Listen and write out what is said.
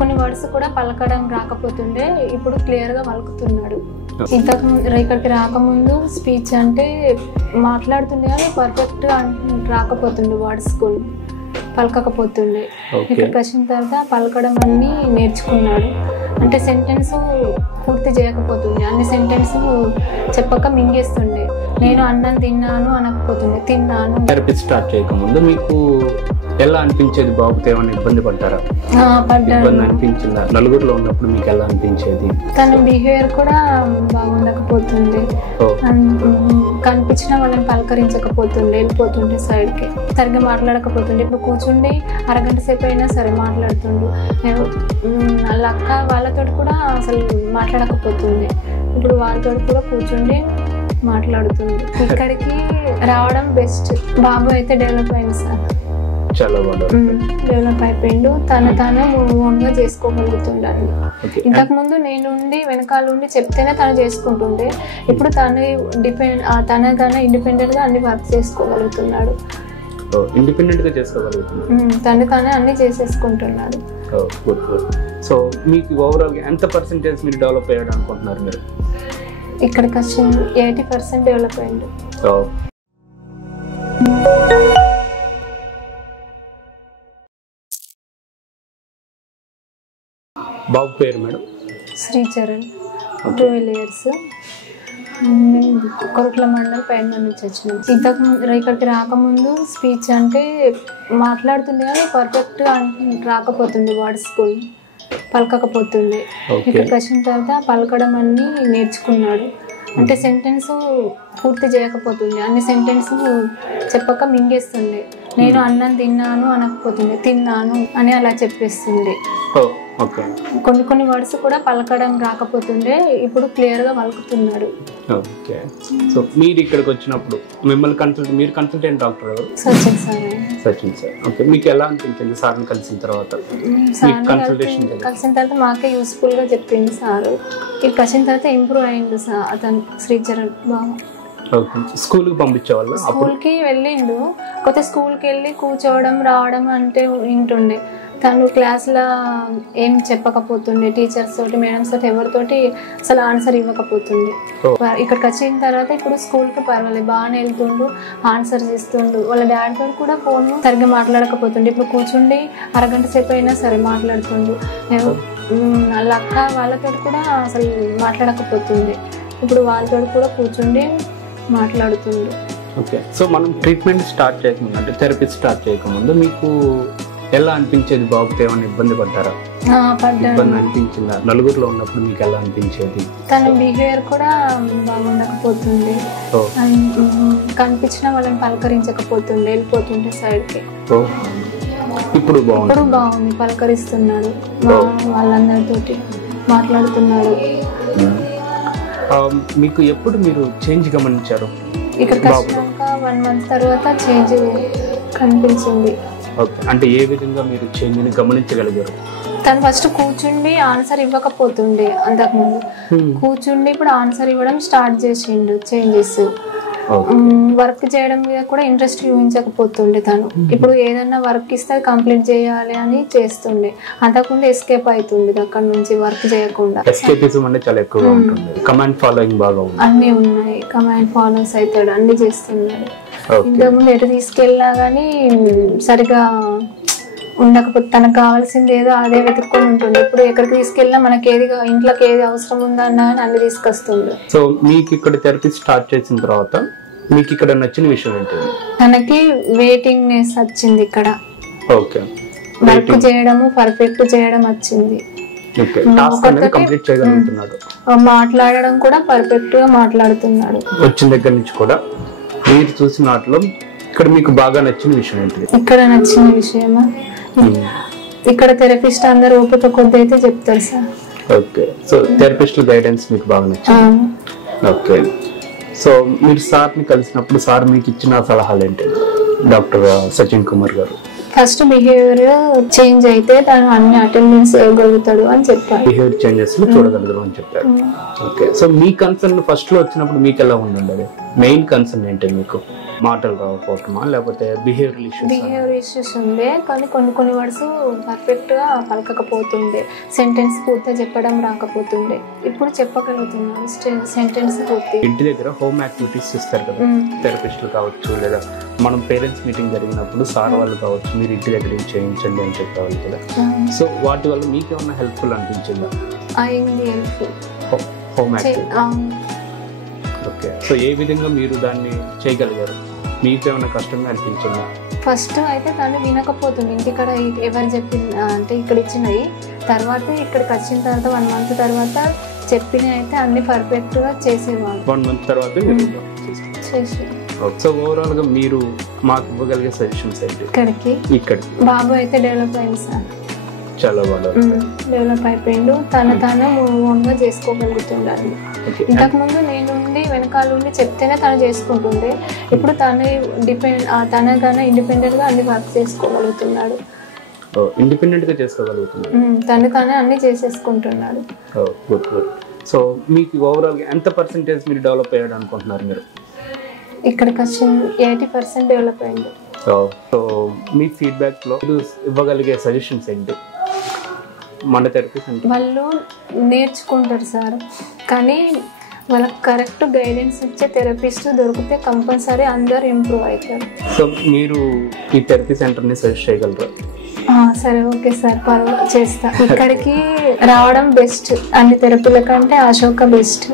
కొన్ని వర్డ్స్ కూడా పలకడం రాకపోతుండే, ఇప్పుడు క్లియర్ గా పలుకుతున్నాడు. ఇంతకు ఇక్కడికి రాకముందు స్పీచ్ అంటే మాట్లాడుతుండే కానీ పర్ఫెక్ట్ గా రాకపోతుండే, వర్డ్స్ పలకకపోతుండే. ఇక్కడికి వచ్చిన తర్వాత పలకడం అన్ని నేర్చుకున్నాడు. అంటే సెంటెన్స్ పూర్తి చేయకపోతుండే, అన్ని సెంటెన్స్ చెప్పక మింగేస్తుండే. నేను అన్నం తిన్నాను అనకపోతుండే, తిన్నాను. థెరపీ స్టార్ట్ చేయకముందు మీకు ఎలా అనిపించేది? బాబుతో ఏమైనా ఇబ్బంది పడ్డారా? ఇబ్బంది అనిపించిందా? నలుగురిలో ఉన్నప్పుడు మీకు ఎలా అనిపించేది? తన బిహేవియర్ కూడా బాగుండకపోతుండే, కనిపించిన వాళ్ళని పలకరించకపోతుండే, వెళ్ళిపోతుండే సైడ్కి, సరిగ్గా మాట్లాడకపోతుండే. ఇప్పుడు కూర్చుండి అరగంట సేపు అయినా సరే మాట్లాడుతుండు. వాళ్ళ అక్క వాళ్ళతో కూడా అసలు మాట్లాడకపోతుండే, ఇప్పుడు వాళ్ళతో కూడా కూర్చుండి మాట్లాడుతుంది. ఇక్కడికి రావడం బెస్ట్. బాబు అయితే డెవలప్ అయింది సార్, చాలా బాగా డెవలప్ అయిపోయిండు. తాను ఓన్గా చేసుకోగలుగుతుండీ. ఇంతకు ముందు నేనుండి వెనకాలండి చెప్తేనే తను చేసుకుంటుండే, ఇప్పుడు తను ఇండిపెండెంట్ గా అన్ని వర్క్ చేసుకోగలుగుతున్నాడు. ఇండిపెండెంట్ గా చేసుకోగలుగుతున్నాడు, తను అన్ని చేసేసుకుంటున్నాడు. సో మీకు ఓవరాల్ గా ఎంత పర్సెంటేజ్ మీరు డెవలప్ అయ్యాడు అనుకుంటున్నారు మీరు? ఇక్కడికి వచ్చి 80% డెవలప్ అయ్యిండు. బాబు పేరు మేడం? శ్రీచరణ్, 12 years. కొరట్ల మండలం పైన నుంచి వచ్చినాం. ఇంతకు ఇక్కడికి రాకముందు స్పీచ్ అంటే మాట్లాడుతుండే కానీ పర్ఫెక్ట్గా రాకపోతుండే, వర్డ్స్ పలకకపోతుండే. ఇక్కడికి వచ్చిన తర్వాత పలకడం అన్ని నేర్చుకున్నాడు. అంటే సెంటెన్స్ పూర్తి చేయకపోతుండే, అన్ని సెంటెన్స్ చెప్పక మింగేస్తుండే. నేను అన్నం తిన్నాను అనకపోతుండే, తిన్నాను అని అలా చెప్పేస్తుండే. కొన్ని వర్డ్స్ కూడా పలకడం రాకపోతుండే, ఇప్పుడు క్లియర్ గా పలుకుతున్నాడు. ఓకే. సో మీరు ఇక్కడికి వచ్చినప్పుడు మిమ్మల్ని మీరు కన్సల్టెంట్ డాక్టర్ ఎవరు? Sachin sir. Sachin sir. Okay. మీకు ఎలా అనిపించింది సార్ని కలిసిన తర్వాత? కలిసిన తర్వాత మాకే యూస్ఫుల్ గా చెప్పింది సార్. ఇక్కడికి వచ్చిన తర్వాత ఇంప్రూవ్ అయ్యిండు సార్ అతను, శ్రీచరణ్ బాగా. స్కూల్కి పంపించేవాళ్ళు? స్కూల్కి వెళ్ళిండు, కొత్త స్కూల్కి వెళ్ళి కూర్చోవడం రావడం అంటే వింటుండే. తను క్లాస్లో ఏం చెప్పకపోతుండే, టీచర్స్ తోటి మేడమ్స్ తోటి ఎవరితోటి అసలు ఆన్సర్ ఇవ్వకపోతుండే. ఇక్కడికి వచ్చిన తర్వాత ఇప్పుడు స్కూల్కి పర్వాలేదు, బాగానే వెళ్తుండు, ఆన్సర్ చేస్తుండు. వాళ్ళ డాడీతో కూడా ఫోన్ సరిగ్గా మాట్లాడకపోతుండే, ఇప్పుడు కూర్చుండి అరగంట సేపు అయినా సరే మాట్లాడుతుండు. వాళ్ళ అక్క వాళ్ళతో కూడా అసలు మాట్లాడకపోతుండే, ఇప్పుడు వాళ్ళతో కూడా కూర్చుండి మాట్లాడుతుండు. ఓకే. సో మనం ట్రీట్మెంట్ స్టార్ట్ చేయకముందు, అంటే థెరపీ స్టార్ట్ చేయకముందు మీకు ఎలా అనిపించేది? బాబుతో ఏమైనా ఇబ్బంది పడ్డారా? ఇబ్బంది అనిపించిందా? నలుగురిలో ఉన్నప్పుడు మీకు ఎలా అనిపించేది? తన బిహేవియర్ కూడా బాగుండకపోతుండే, కనిపించిన వాళ్ళని పలకరించకపోతుండే, వెళ్ళిపోతుండే సైడ్కి. ఇప్పుడు బాగుంది, పలకరిస్తున్నాడు, వాళ్ళందరితోటి మాట్లాడుతున్నాడు. మీకు ఎప్పుడు మీరు చేంజ్ గమనించారు? ఇక్కడికి వచ్చినాక 1 month తర్వాత చేంజ్ కనిపించింది. ఓకే. అంటే ఏ విధంగా మీరు చేంజ్ని గమనించగలిగారు? తను ఫస్ట్ కూర్చుండి ఆన్సర్ ఇవ్వకపోతుండే, అంతకుముందు కూర్చుండి ఇప్పుడు ఆన్సర్ ఇవ్వడం స్టార్ట్ చేసిండు. చేంజెస్, వర్క్ చేయడం మీద కూడా ఇంట్రెస్ట్ చూపించకపోతుండే తను. ఇప్పుడు ఏదన్నా వర్క్ ఇస్తే కంప్లీట్ చేయాలి అని చేస్తుండే, అంతకుముందు ఎస్కేప్ అవుతుంది అక్కడ నుంచి, వర్క్ చేయకుండా. ఎస్కేపిజం అంటే చాలా ఎక్కువగా ఉంటుంది. కమాండ్ ఫాలోయింగ్ బాగా ఉంది, అన్నీ ఉన్నాయి, కమాండ్ ఫాలోస్ అవుతాడు, అన్ని చేస్తున్నాడు. ఇంతకుముందు ఎటు తీసుకెళ్ళినా కానీ సరిగా ఉండకపోతే, తనకు కావాల్సింది ఏదో అదే వెతుక్కొని ఉంటుండే. ఇప్పుడు ఎక్కడికి తీసుకెళ్ళినా మనకి ఇంట్లోకి ఏది అవసరం ఉందా అన్నా కానీ అన్ని తీసుకొస్తుండే. సో మీకు ఇక్కడ థెరపీ స్టార్ట్ చేసిన తర్వాత మీకు ఇక్కడ నచ్చిన విషయం ఏంటి? తనకి వెయిటింగ్నెస్ వచ్చింది ఇక్కడ. ఓకే. వర్క్ చేయడము పర్ఫెక్ట్ చేయడం వచ్చింది. మాట్లాడడం కూడా పర్ఫెక్ట్ గా మాట్లాడుతున్నాడు. వచ్చిన దగ్గర నుంచి కూడా మీరు చూసిన వాటిలో ఇక్కడ మీకు బాగా నచ్చిన విషయం ఏంటి? ఇక్కడ నచ్చిన విషయమా, ఇక్కడ థెరపిస్ట్ అందరు ఓపిక కొద్ది అయితే చెప్తారు sir. Okay. So therapist guidance మీకు బాగా నచ్చింది. ఓకే. సో మీరు సార్ని కలిసినప్పుడు సార్ మీకు ఇచ్చిన సలహాలు ఏంటి? డాక్టర్ సచిన్ కుమార్ గారు ఫస్ట్ బిహేవియర్ చేంజ్ అయితే తను అన్ని అటెండెన్స్ ఇవ్వగలుగుతాడు అని చెప్పారు. బిహేవియర్ చేంజెస్ చూడగలుగుతారు అని చెప్పారు. ఓకే. సో మీ కన్సర్న్ ఫస్ట్ లో వచ్చినప్పుడు మీకు ఎలా ఉండండి? మెయిన్ కన్సర్న్ ఏంటి మీకు? మాటలు రాకపోవటమా లేకపోతే బిహేవియర్ ఇష్యూస్ ఉండే, కానీ కొన్ని వర్డ్స్ పర్ఫెక్ట్గా పలకకపోతుండే, సెంటెన్స్ పూర్తిగా చెప్పడం రాకపోతుండే. ఇప్పుడు చెప్పగలుగుతున్నాను సెంటెన్స్ పూర్తి. ఇంటి దగ్గర హోమ్ యాక్టివిటీస్ ఇస్తారు కదా, థెరపిస్టులు కావచ్చు లేదా మనం పేరెంట్స్ మీటింగ్ జరిగినప్పుడు సార్ వాళ్ళు కావచ్చు, మీరు ఇంటి దగ్గర చేయించండి అని చెప్పేవాళ్ళు కదా. సో వాటి వల్ల మీకు ఏమన్నా హెల్ప్ఫుల్ అనిపించిందా? అయింది helpful. Home activity. Okay. So ఏ విధంగా మీరు దాన్ని చేయగలిగారు? మీకు ఏమైనా కష్టంగా అనిపించిందా? ఫస్ట్ అయితే తను వినకపోతుంది, ఇంటికాడ ఎవరు చెప్పింది అంటే ఇక్కడ ఇచ్చినవి, తర్వాత ఇక్కడికి వచ్చిన తర్వాత 1 month తర్వాత చెప్పినవి అయితే అన్ని పర్ఫెక్ట్గా చేసేవాళ్ళు. 1 month తర్వాత చేసి. సో ఓవరాల్ గా మీరు మాకు ఇవ్వగలిగే సజెషన్స్ అయితే ఇక్కడికి బాబు అయితే డెవలప్ అయింది సార్, చాలా బాగా డెవలప్ అయిపోయిండు, తను ఓన్గా చేసుకోగలుగుతుండాలి. ఇంతకు ముందు నేనుండి వెనకాలండి చెప్తేనే తను చేసుకుంటుండే, ఇప్పుడు తనగానే ఇండిపెండెంట్ గా అన్ని వర్క్ చేసుకోగలుగుతున్నాడు. ఇండిపెండెంట్ గా చేసుకోగలుగుతున్నాడు, తనగానే అన్ని చేసేసుకుంటున్నాడు. సో మీకు ఓవరాల్ గా ఎంత పర్సెంటేజ్ మీరు డెవలప్ అయ్యాడు అనుకుంటున్నారు మీరు? ఇక్కడికి వచ్చి 80% డెవలప్ అయింది. సో మీ ఫీడ్బ్యాక్ లో ఇవ్వగలిగే సజెషన్స్ ఏంటి? మన థెరపీస్ వాళ్ళు నేర్చుకుంటారు సార్, కానీ వాళ్ళకి కరెక్ట్ గైడెన్స్ ఇచ్చే థెరపిస్ట్ దొరికితే కంపల్సరీ అందరు ఇంప్రూవ్ అవుతారు. సో మీరు ఈ థెరపీ సెంటర్ని సజెస్ట్ చేయగలరా? సరే, ఓకే సార్, చేస్తా. ఇక్కడికి రావడం బెస్ట్, అన్ని థెరపీల కంటే అశోక బెస్ట్.